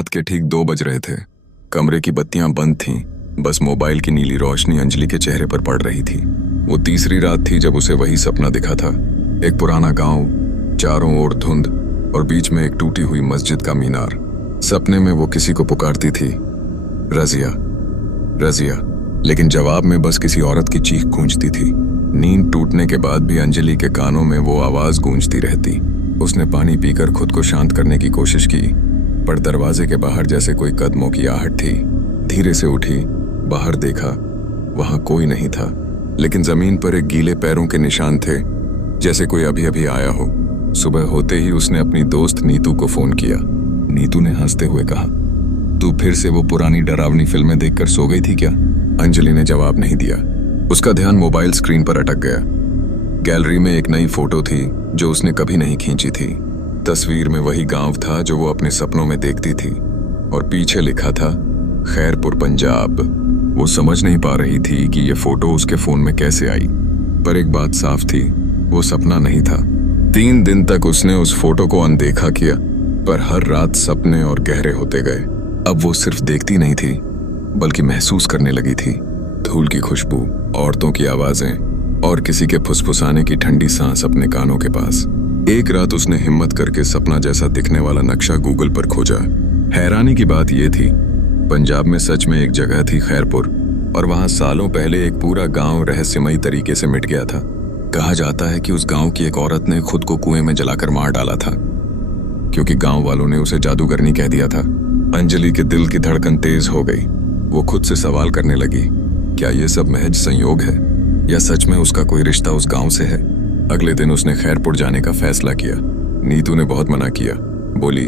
रात के ठीक 2 बज रहे थे। कमरे की बत्तियां बंद थीं, बस मोबाइल की नीली रोशनी अंजलि के चेहरे पर पड़ रही थी। वो तीसरी रात थी जब उसे वही सपना दिखा था। एक पुराना गांव, चारों ओर धुंध और बीच में एक टूटी हुई मस्जिद का मीनार। सपने में वो किसी को पुकारती थी, रजिया रजिया, लेकिन जवाब में बस किसी औरत की चीख गूंजती थी। नींद टूटने के बाद भी अंजलि के कानों में वो आवाज गूंजती रहती। उसने पानी पीकर खुद को शांत करने की कोशिश की, पर दरवाजे के बाहर जैसे कोई कदमों की आहट थी। धीरे से उठी, बाहर देखा, वहां कोई नहीं था, लेकिन जमीन पर एक गीले पैरों के निशान थे, जैसे कोई अभी अभी आया हो। सुबह होते ही उसने अपनी दोस्त नीतू को फोन किया। नीतू ने हंसते हुए कहा, तू फिर से वो पुरानी डरावनी फिल्में देखकर सो गई थी क्या? अंजलि ने जवाब नहीं दिया। उसका ध्यान मोबाइल स्क्रीन पर अटक गया। गैलरी में एक नई फोटो थी जो उसने कभी नहीं खींची थी। तस्वीर में वही गांव था जो वो अपने सपनों में देखती थी, और पीछे लिखा था खैरपुर पंजाब। वो समझ नहीं पा रही थी कि ये फोटो उसके फोन में कैसे आई, पर एक बात साफ थी, वो सपना नहीं था। 3 दिन तक उसने उस फोटो को अनदेखा किया, पर हर रात सपने और गहरे होते गए। अब वो सिर्फ देखती नहीं थी, बल्कि महसूस करने लगी थी। धूल की खुशबू, औरतों की आवाजें और किसी के फुसफुसाने की ठंडी सांस अपने कानों के पास। एक रात उसने हिम्मत करके सपना जैसा दिखने वाला नक्शा गूगल पर खोजा। हैरानी की बात यह थी, पंजाब में सच में एक जगह थी खैरपुर, और वहां सालों पहले एक पूरा गांव रहस्यमयी तरीके से मिट गया था। कहा जाता है कि उस गांव की एक औरत ने खुद को कुएं में जलाकर मार डाला था, क्योंकि गांव वालों ने उसे जादूगरनी कह दिया था। अंजलि के दिल की धड़कन तेज हो गई। वो खुद से सवाल करने लगी, क्या ये सब महज संयोग है, या सच में उसका कोई रिश्ता उस गांव से है? अगले दिन उसने खैरपुर जाने का फैसला किया। नीतू ने बहुत मना किया, बोली,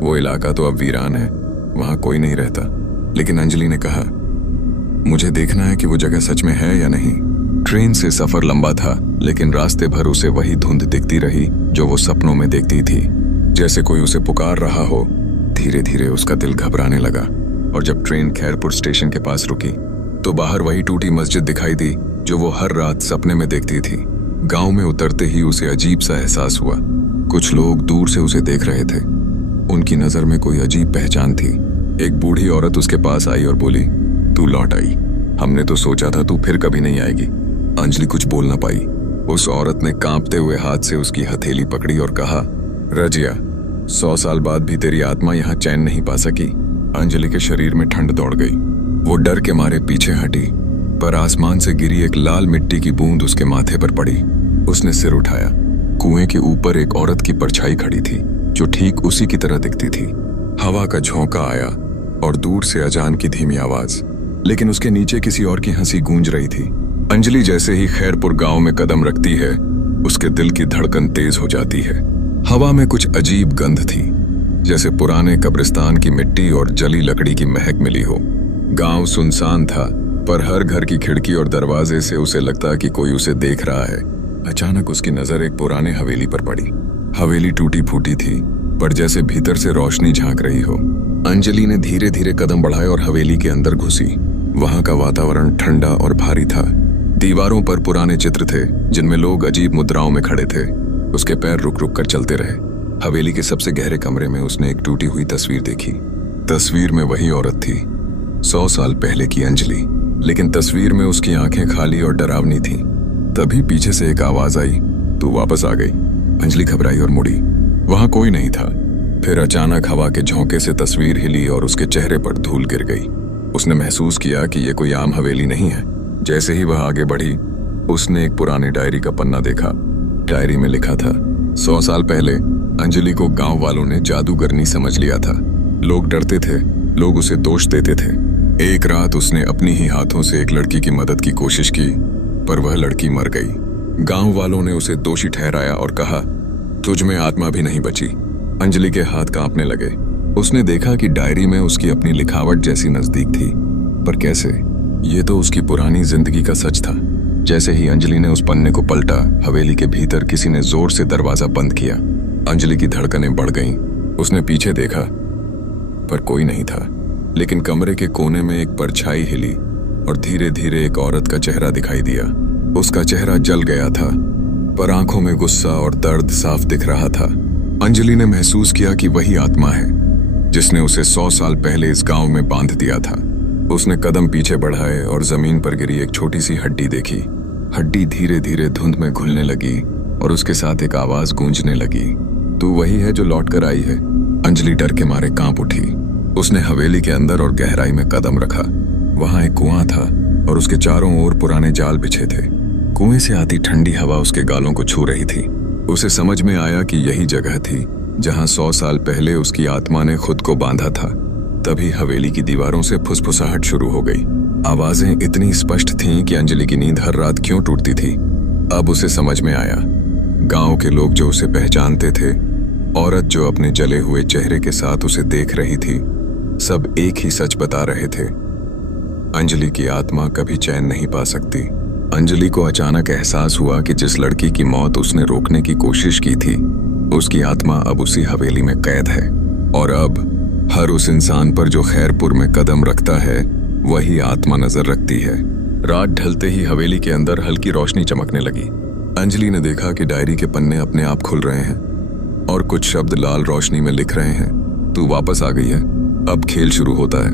वो इलाका तो अब वीरान है, वहां कोई नहीं रहता। लेकिन अंजलि ने कहा, मुझे देखना है कि वो जगह सच में है या नहीं। ट्रेन से सफर लंबा था, लेकिन रास्ते भर उसे वही धुंध दिखती रही जो वो सपनों में देखती थी, जैसे कोई उसे पुकार रहा हो। धीरे धीरे उसका दिल घबराने लगा, और जब ट्रेन खैरपुर स्टेशन के पास रुकी तो बाहर वही टूटी मस्जिद दिखाई दी जो वो हर रात सपने में देखती थी। गांव में उतरते ही उसे अजीब सा एहसास हुआ। कुछ लोग दूर से उसे देख रहे थे। उनकी नजर में कोई अजीब पहचान थी। एक बूढ़ी औरत उसके पास आई और बोली, तू लौट आई, हमने तो सोचा था तू फिर कभी नहीं आएगी। अंजलि कुछ बोल ना पाई। उस औरत ने कांपते हुए हाथ से उसकी हथेली पकड़ी और कहा, रजिया, 100 साल बाद भी तेरी आत्मा यहाँ चैन नहीं पा सकी। अंजलि के शरीर में ठंड दौड़ गई। वो डर के मारे पीछे हटी, पर आसमान से गिरी एक लाल मिट्टी की बूंद उसके माथे पर पड़ी। उसने सिर उठाया। कुएं के ऊपर एक औरत की परछाई खड़ी थी, जो ठीक उसी की तरह दिखती थी। हवा का झोंका आया और दूर से अजान की धीमी आवाज, लेकिन उसके नीचे किसी और की हंसी गूंज रही थी। अंजलि जैसे ही खैरपुर गांव में कदम रखती है, उसके दिल की धड़कन तेज हो जाती है। हवा में कुछ अजीब गंध थी, जैसे पुराने कब्रिस्तान की मिट्टी और जली लकड़ी की महक मिली हो। गांव सुनसान था, पर हर घर की खिड़की और दरवाजे से उसे लगता कि कोई उसे देख रहा है। अचानक उसकी नजर एक पुराने हवेली पर पड़ी। हवेली टूटी फूटी थी, पर जैसे भीतर से रोशनी झांक रही हो। अंजलि ने धीरे धीरे कदम बढ़ाए और हवेली के अंदर घुसी। वहां का वातावरण ठंडा और भारी था। दीवारों पर पुराने चित्र थे, जिनमें लोग अजीब मुद्राओं में खड़े थे। उसके पैर रुक रुक कर चलते रहे। हवेली के सबसे गहरे कमरे में उसने एक टूटी हुई तस्वीर देखी। तस्वीर में वही औरत थी, 100 साल पहले की अंजलि, लेकिन तस्वीर में उसकी आंखें खाली और डरावनी थीं। तभी पीछे से एक आवाज आई, तू वापस आ गई। अंजलि घबराई और मुड़ी। वहां कोई नहीं था। फिर अचानक हवा के झोंके से तस्वीर हिली और उसके चेहरे पर धूल गिर गई। उसने महसूस किया कि यह कोई आम हवेली नहीं है। जैसे ही वह आगे बढ़ी, उसने एक पुरानी डायरी का पन्ना देखा। डायरी में लिखा था, 100 साल पहले अंजलि को गांव वालों ने जादूगरनी समझ लिया था। लोग डरते थे, लोग उसे दोष देते थे। एक रात उसने अपनी ही हाथों से एक लड़की की मदद की कोशिश की, पर वह लड़की मर गई। गांव वालों ने उसे दोषी ठहराया और कहा, तुझ में आत्मा भी नहीं बची। अंजलि के हाथ कांपने लगे। उसने देखा कि डायरी में उसकी अपनी लिखावट जैसी नजदीक थी, पर कैसे? ये तो उसकी पुरानी जिंदगी का सच था। जैसे ही अंजलि ने उस पन्ने को पलटा, हवेली के भीतर किसी ने जोर से दरवाजा बंद किया। अंजलि की धड़कनें बढ़ गईं। उसने पीछे देखा, पर कोई नहीं था। लेकिन कमरे के कोने में एक परछाई हिली और धीरे धीरे एक औरत का चेहरा दिखाई दिया। उसका चेहरा जल गया था, पर आंखों में गुस्सा और दर्द साफ दिख रहा था। अंजलि ने महसूस किया कि वही आत्मा है जिसने उसे 100 साल पहले इस गांव में बांध दिया था। उसने कदम पीछे बढ़ाए और जमीन पर गिरी एक छोटी सी हड्डी देखी। हड्डी धीरे धीरे धुंध में घुलने लगी और उसके साथ एक आवाज गूंजने लगी, तू वही है जो लौट कर आई है। अंजलि डर के मारे कांप उठी। उसने हवेली के अंदर और गहराई में कदम रखा। वहां एक कुआं था और उसके चारों ओर पुराने जाल बिछे थे। कुएं से आती ठंडी हवा उसके गालों को छू रही थी। उसे समझ में आया कि यही जगह थी जहां 100 साल पहले उसकी आत्मा ने खुद को बांधा था। तभी हवेली की दीवारों से फुसफुसाहट शुरू हो गई। आवाजें इतनी स्पष्ट थीं कि अंजलि की नींद हर रात क्यों टूटती थी। अब उसे समझ में आया, गांव के लोग जो उसे पहचानते थे, औरत जो अपने जले हुए चेहरे के साथ उसे देख रही थी, सब एक ही सच बता रहे थे। अंजलि की आत्मा कभी चैन नहीं पा सकती। अंजलि को अचानक एहसास हुआ कि जिस लड़की की मौत उसने रोकने की कोशिश की थी, उसकी आत्मा अब उसी हवेली में कैद है। और अब हर उस इंसान पर जो खैरपुर में कदम रखता है, वही आत्मा नजर रखती है। रात ढलते ही हवेली के अंदर हल्की रोशनी चमकने लगी। अंजलि ने देखा कि डायरी के पन्ने अपने आप खुल रहे हैं और कुछ शब्द लाल रोशनी में लिख रहे हैं, तू वापस आ गई है, अब खेल शुरू होता है।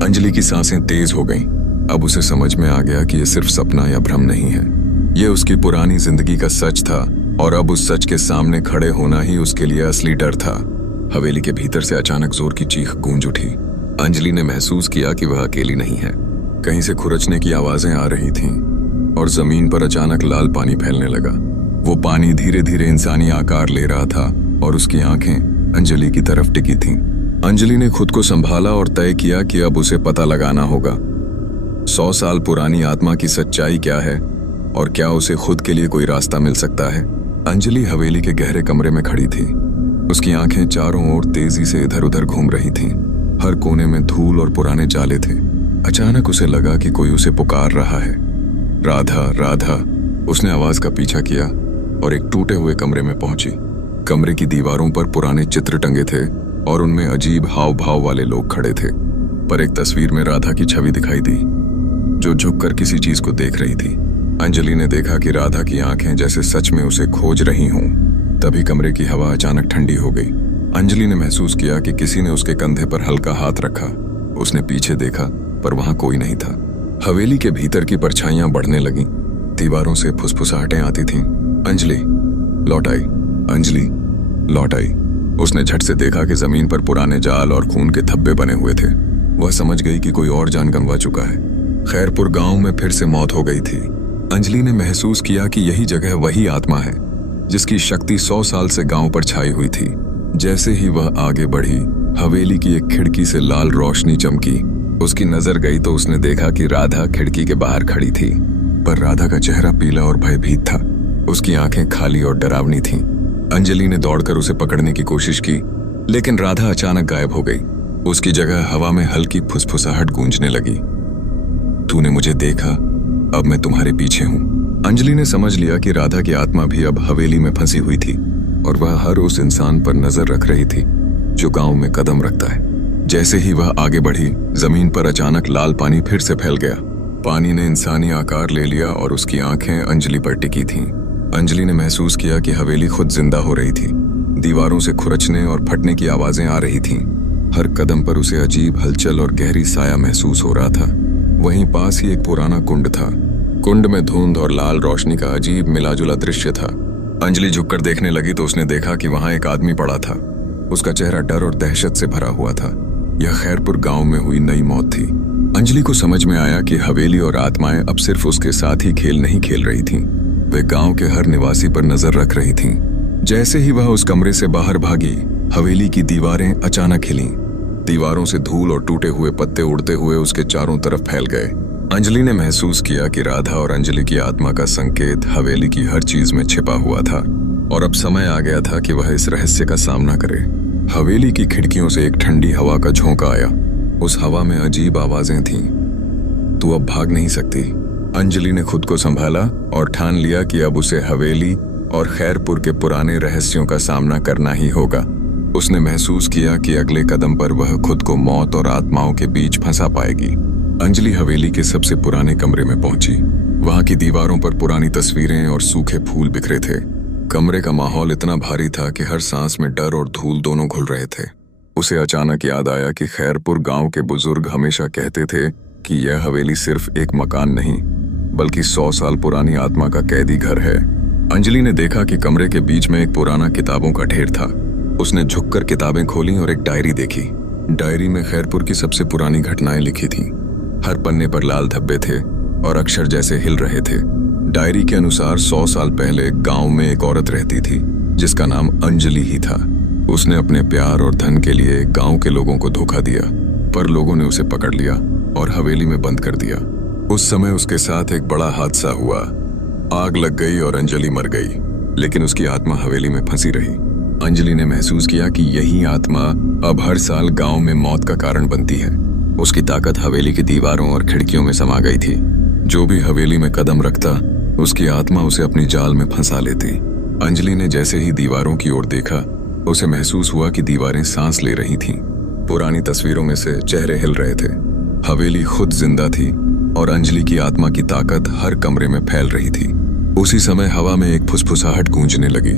अंजलि की सांसें तेज हो गईं। अब उसे समझ में आ गया कि यह सिर्फ सपना या भ्रम नहीं है, यह उसकी पुरानी जिंदगी का सच था और अब उस सच के सामने खड़े होना ही उसके लिए असली डर था। हवेली के भीतर से अचानक जोर की चीख गूंज उठी। अंजलि ने महसूस किया कि वह अकेली नहीं है। कहीं से खुरचने की आवाजें आ रही थीं और जमीन पर अचानक लाल पानी फैलने लगा। वो पानी धीरे धीरे इंसानी आकार ले रहा था और उसकी आंखें अंजलि की तरफ टिकी थीं। अंजलि ने खुद को संभाला और तय किया कि अब उसे पता लगाना होगा 100 साल पुरानी आत्मा की सच्चाई क्या है और क्या उसे खुद के लिए कोई रास्ता मिल सकता है। अंजलि हवेली के गहरे कमरे में खड़ी थी। उसकी आंखें चारों ओर तेजी से इधर उधर घूम रही थीं। हर कोने में धूल और पुराने जाले थे। अचानक उसे लगा कि कोई उसे पुकार रहा है, राधा राधा। उसने आवाज का पीछा किया और एक टूटे हुए कमरे में पहुंची। कमरे की दीवारों पर पुराने चित्र टंगे थे और उनमें अजीब हाव भाव वाले लोग खड़े थे। पर एक तस्वीर में राधा की छवि दिखाई दी, जो झुककर किसी चीज को देख रही थी। अंजलि ने देखा कि राधा की आंखें जैसे सच में उसे खोज रही हों। तभी कमरे की हवा अचानक ठंडी हो गई। अंजलि ने महसूस किया कि किसी ने उसके कंधे पर हल्का हाथ रखा। उसने पीछे देखा पर वहां कोई नहीं था। हवेली के भीतर की परछाइयां बढ़ने लगीं। दीवारों से फुसफुसाहटें आती थीं। अंजलि लौट आई, अंजलि लौट आई। उसने झट से देखा कि जमीन पर पुराने जाल और खून के धब्बे बने हुए थे। वह समझ गई कि कोई और जान गंवा चुका है। खैरपुर गांव में फिर से मौत हो गई थी। अंजलि ने महसूस किया कि यही जगह वही आत्मा है जिसकी शक्ति 100 साल से गांव पर छाई हुई थी। जैसे ही वह आगे बढ़ी, हवेली की एक खिड़की से लाल रोशनी चमकी। उसकी नजर गई तो उसने देखा कि राधा खिड़की के बाहर खड़ी थी, पर राधा का चेहरा पीला और भयभीत था। उसकी आंखें खाली और डरावनी थीं। अंजलि ने दौड़कर उसे पकड़ने की कोशिश की, लेकिन राधा अचानक गायब हो गई। उसकी जगह हवा में हल्की फुसफुसाहट गूंजने लगी। तूने मुझे देखा, अब मैं तुम्हारे पीछे हूं। अंजलि ने समझ लिया कि राधा की आत्मा भी अब हवेली में फंसी हुई थी और वह हर उस इंसान पर नजर रख रही थी जो गांव में कदम रखता है। जैसे ही वह आगे बढ़ी, जमीन पर अचानक लाल पानी फिर से फैल गया। पानी ने इंसानी आकार ले लिया और उसकी आंखें अंजलि पर टिकी थीं। अंजलि ने महसूस किया कि हवेली खुद जिंदा हो रही थी। दीवारों से खुरचने और फटने की आवाजें आ रही थीं। हर कदम पर उसे अजीब हलचल और गहरी साया महसूस हो रहा था। वहीं पास ही एक पुराना कुंड था। कुंड में धुंध और लाल रोशनी का अजीब मिलाजुला दृश्य था। अंजलि झुककर देखने लगी तो उसने देखा कि वहां एक आदमी पड़ा था। उसका चेहरा डर और दहशत से भरा हुआ था। यह खैरपुर गांव में हुई नई मौत थी। अंजलि को समझ में आया कि हवेली और आत्माएं अब सिर्फ उसके साथ ही खेल नहीं खेल रही थीं। वे गांव के हर निवासी पर नजर रख रही थीं। जैसे ही वह उस कमरे से बाहर भागी, हवेली की दीवारें अचानक हिलीं। दीवारों से धूल और टूटे हुए पत्ते उड़ते हुए उसके चारों तरफ फैल गए। अंजलि ने महसूस किया कि राधा और अंजलि की आत्मा का संकेत हवेली की हर चीज में छिपा हुआ था और अब समय आ गया था कि वह इस रहस्य का सामना करे। हवेली की खिड़कियों से एक ठंडी हवा का झोंका आया। उस हवा में अजीब आवाजें थीं। तू अब भाग नहीं सकती। अंजलि ने खुद को संभाला और ठान लिया कि अब उसे हवेली और खैरपुर के पुराने रहस्यों का सामना करना ही होगा। उसने महसूस किया कि अगले कदम पर वह खुद को मौत और आत्माओं के बीच फंसा पाएगी। अंजलि हवेली के सबसे पुराने कमरे में पहुंची। वहां की दीवारों पर पुरानी तस्वीरें और सूखे फूल बिखरे थे। कमरे का माहौल इतना भारी था कि हर सांस में डर और धूल दोनों घुल रहे थे। उसे अचानक याद आया कि खैरपुर गांव के बुजुर्ग हमेशा कहते थे कि यह हवेली सिर्फ एक मकान नहीं बल्कि 100 साल पुरानी आत्मा का कैदी घर है। अंजलि ने देखा कि कमरे के बीच में एक पुराना किताबों का ढेर था। उसने झुककर किताबें खोली और एक डायरी देखी। डायरी में खैरपुर की सबसे पुरानी घटनाएं लिखी थीं। हर पन्ने पर लाल धब्बे थे और अक्षर जैसे हिल रहे थे। डायरी के अनुसार 100 साल पहले गांव में एक औरत रहती थी जिसका नाम अंजलि ही था। उसने अपने प्यार और धन के लिए गांव के लोगों को धोखा दिया, पर लोगों ने उसे पकड़ लिया और हवेली में बंद कर दिया। उस समय उसके साथ एक बड़ा हादसा हुआ। आग लग गई और अंजलि मर गई, लेकिन उसकी आत्मा हवेली में फंसी रही। अंजलि ने महसूस किया कि यही आत्मा अब हर साल गांव में मौत का कारण बनती है। उसकी ताकत हवेली की दीवारों और खिड़कियों में समा गई थी। जो भी हवेली में कदम रखता, उसकी आत्मा उसे अपनी जाल में फंसा लेती। अंजलि ने जैसे ही दीवारों की ओर देखा, उसे महसूस हुआ कि दीवारें सांस ले रही थीं। पुरानी तस्वीरों में से चेहरे हिल रहे थे। हवेली खुद जिंदा थी और अंजलि की आत्मा की ताकत हर कमरे में फैल रही थी। उसी समय हवा में एक फुसफुसाहट गूंजने लगी।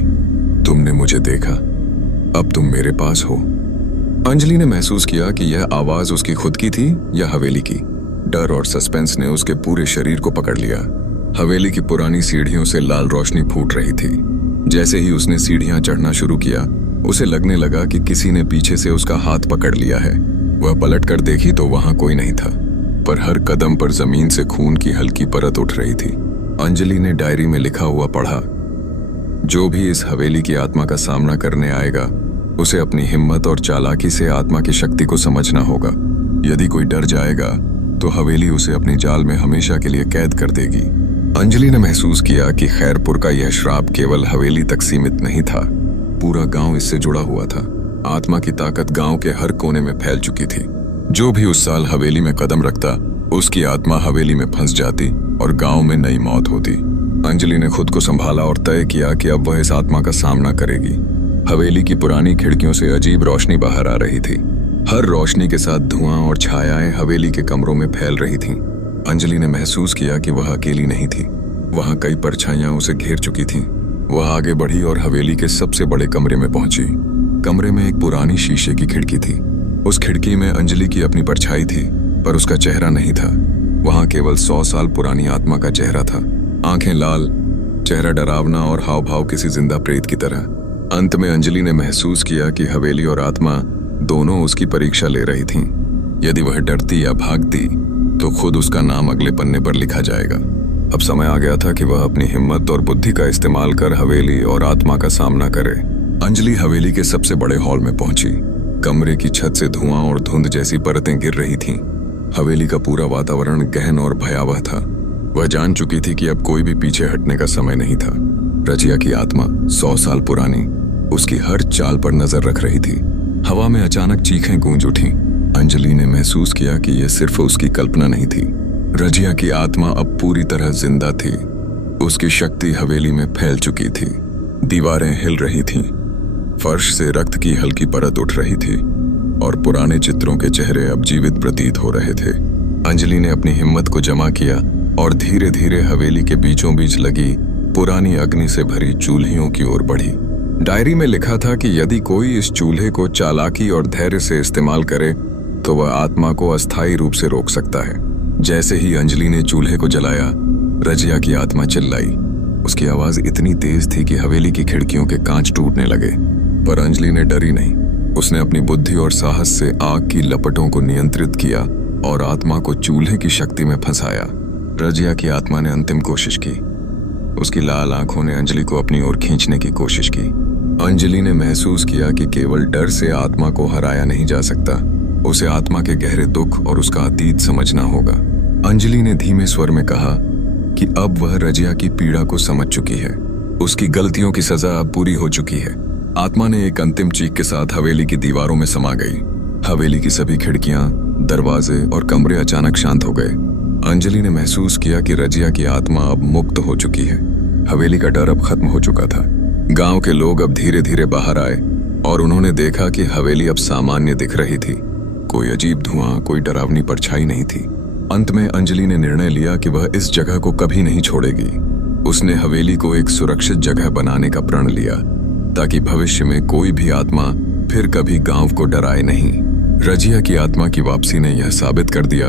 तुमने मुझे देखा, अब तुम मेरे पास हो। अंजलि ने महसूस किया कि यह आवाज उसकी खुद की थी या हवेली की। डर और सस्पेंस ने उसके पूरे शरीर को पकड़ लिया। हवेली की पुरानी सीढ़ियों से लाल रोशनी फूट रही थी। जैसे ही उसने सीढ़ियां चढ़ना शुरू किया, उसे लगने लगा कि किसी ने पीछे से उसका हाथ पकड़ लिया है। वह पलट कर देखी तो वहां कोई नहीं था, पर हर कदम पर जमीन से खून की हल्की परत उठ रही थी। अंजलि ने डायरी में लिखा हुआ पढ़ा, जो भी इस हवेली की आत्मा का सामना करने आएगा, उसे अपनी हिम्मत और चालाकी से आत्मा की शक्ति को समझना होगा। यदि कोई डर जाएगा तो हवेली उसे अपनी जाल में हमेशा के लिए कैद कर देगी। अंजलि ने महसूस किया कि खैरपुर का यह श्राप केवल हवेली तक सीमित नहीं था, पूरा गांव इससे जुड़ा हुआ था। आत्मा की ताकत गांव के हर कोने में फैल चुकी थी। जो भी उस साल हवेली में कदम रखता, उसकी आत्मा हवेली में फंस जाती और गांव में नई मौत होती। अंजलि ने खुद को संभाला और तय किया कि अब वह इस आत्मा का सामना करेगी। हवेली की पुरानी खिड़कियों से अजीब रोशनी बाहर आ रही थी। हर रोशनी के साथ धुआं और छायाएं हवेली के कमरों में फैल रही थीं। अंजलि ने महसूस किया कि वह अकेली नहीं थी। वहां कई परछाइयां उसे घेर चुकी थीं। वह आगे बढ़ी और हवेली के सबसे बड़े कमरे में पहुंची। कमरे में एक पुरानी शीशे की खिड़की थी। उस खिड़की में अंजलि की अपनी परछाई थी, पर उसका चेहरा नहीं था। वहां केवल 100 साल पुरानी आत्मा का चेहरा था। आंखें लाल, चेहरा डरावना और हाव भाव किसी जिंदा प्रेत की तरह। अंत में अंजलि ने महसूस किया कि हवेली और आत्मा दोनों उसकी परीक्षा ले रही थीं। यदि वह डरती या भागती तो खुद उसका नाम अगले पन्ने पर लिखा जाएगा। अब समय आ गया था कि वह अपनी हिम्मत और बुद्धि का इस्तेमाल कर हवेली और आत्मा का सामना करे। अंजलि हवेली के सबसे बड़े हॉल में पहुंची। कमरे की छत से धुआं और धुंध जैसी परतें गिर रही थीं। हवेली का पूरा वातावरण गहन और भयावह था। वह जान चुकी थी कि अब कोई भी पीछे हटने का समय नहीं था। रजिया की आत्मा 100 साल पुरानी उसकी हर चाल पर नजर रख रही थी। हवा में अचानक चीखें गूंज उठी। अंजलि ने महसूस किया कि यह सिर्फ उसकी कल्पना नहीं थी। रजिया की आत्मा अब पूरी तरह जिंदा थी। उसकी शक्ति हवेली में फैल चुकी थी। दीवारें हिल रही थीं, फर्श से रक्त की हल्की परत उठ रही थी और पुराने चित्रों के चेहरे अब जीवित प्रतीत हो रहे थे। अंजलि ने अपनी हिम्मत को जमा किया और धीरे धीरे हवेली के बीचों बीच लगी पुरानी अग्नि से भरी चूल्हियों की ओर बढ़ी। डायरी में लिखा था कि यदि कोई इस चूल्हे को चालाकी और धैर्य से इस्तेमाल करे तो वह आत्मा को अस्थायी रूप से रोक सकता है। जैसे ही अंजलि ने चूल्हे को जलाया, रजिया की आत्मा चिल्लाई। उसकी आवाज इतनी तेज थी कि हवेली की खिड़कियों के कांच टूटने लगे, पर अंजलि ने डरी नहीं। उसने अपनी बुद्धि और साहस से आग की लपटों को नियंत्रित किया और आत्मा को चूल्हे की शक्ति में फंसाया। रजिया की आत्मा ने अंतिम कोशिश की। उसकी लाल आंखों ने अंजलि को अपनी ओर खींचने की कोशिश की। अंजलि ने महसूस किया कि केवल डर से आत्मा को हराया नहीं जा सकता। उसे आत्मा के गहरे दुख और उसका अतीत समझना होगा। अंजलि ने धीमे स्वर में कहा कि अब वह रजिया की पीड़ा को समझ चुकी है। उसकी गलतियों की सजा अब पूरी हो चुकी है। आत्मा ने एक अंतिम चीख के साथ हवेली की दीवारों में समा गई। हवेली की सभी खिड़कियां, दरवाजे और कमरे अचानक शांत हो गए। अंजलि ने महसूस किया कि रजिया की आत्मा अब मुक्त हो चुकी है। हवेली का डर अब खत्म हो चुका था। गांव के लोग अब धीरे धीरे बाहर आए और उन्होंने देखा कि हवेली अब सामान्य दिख रही थी। कोई अजीब धुआं, कोई डरावनी परछाई नहीं थी। अंत में अंजलि ने निर्णय लिया कि वह इस जगह को कभी नहीं छोड़ेगी। उसने हवेली को एक सुरक्षित जगह बनाने का प्रण लिया ताकि भविष्य में कोई भी आत्मा फिर कभी गांव को डराए नहीं। रजिया की आत्मा की वापसी ने यह साबित कर दिया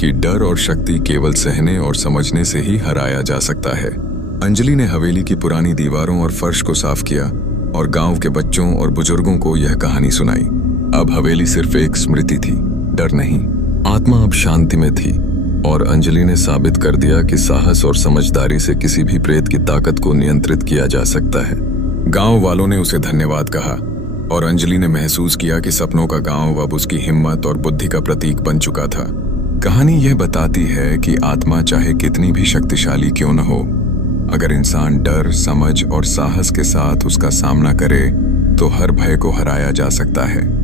कि डर और शक्ति केवल सहने और समझने से ही हराया जा सकता है। अंजलि ने हवेली की पुरानी दीवारों और फर्श को साफ किया और गांव के बच्चों और बुजुर्गों को यह कहानी सुनाई। अब हवेली सिर्फ एक स्मृति थी, डर नहीं। आत्मा अब शांति में थी और अंजलि ने साबित कर दिया कि साहस और समझदारी से किसी भी प्रेत की ताकत को नियंत्रित किया जा सकता है। गांव वालों ने उसे धन्यवाद कहा और अंजलि ने महसूस किया कि सपनों का गांव अब उसकी हिम्मत और बुद्धि का प्रतीक बन चुका था। कहानी यह बताती है कि आत्मा चाहे कितनी भी शक्तिशाली क्यों न हो, अगर इंसान डर, समझ और साहस के साथ उसका सामना करे तो हर भय को हराया जा सकता है।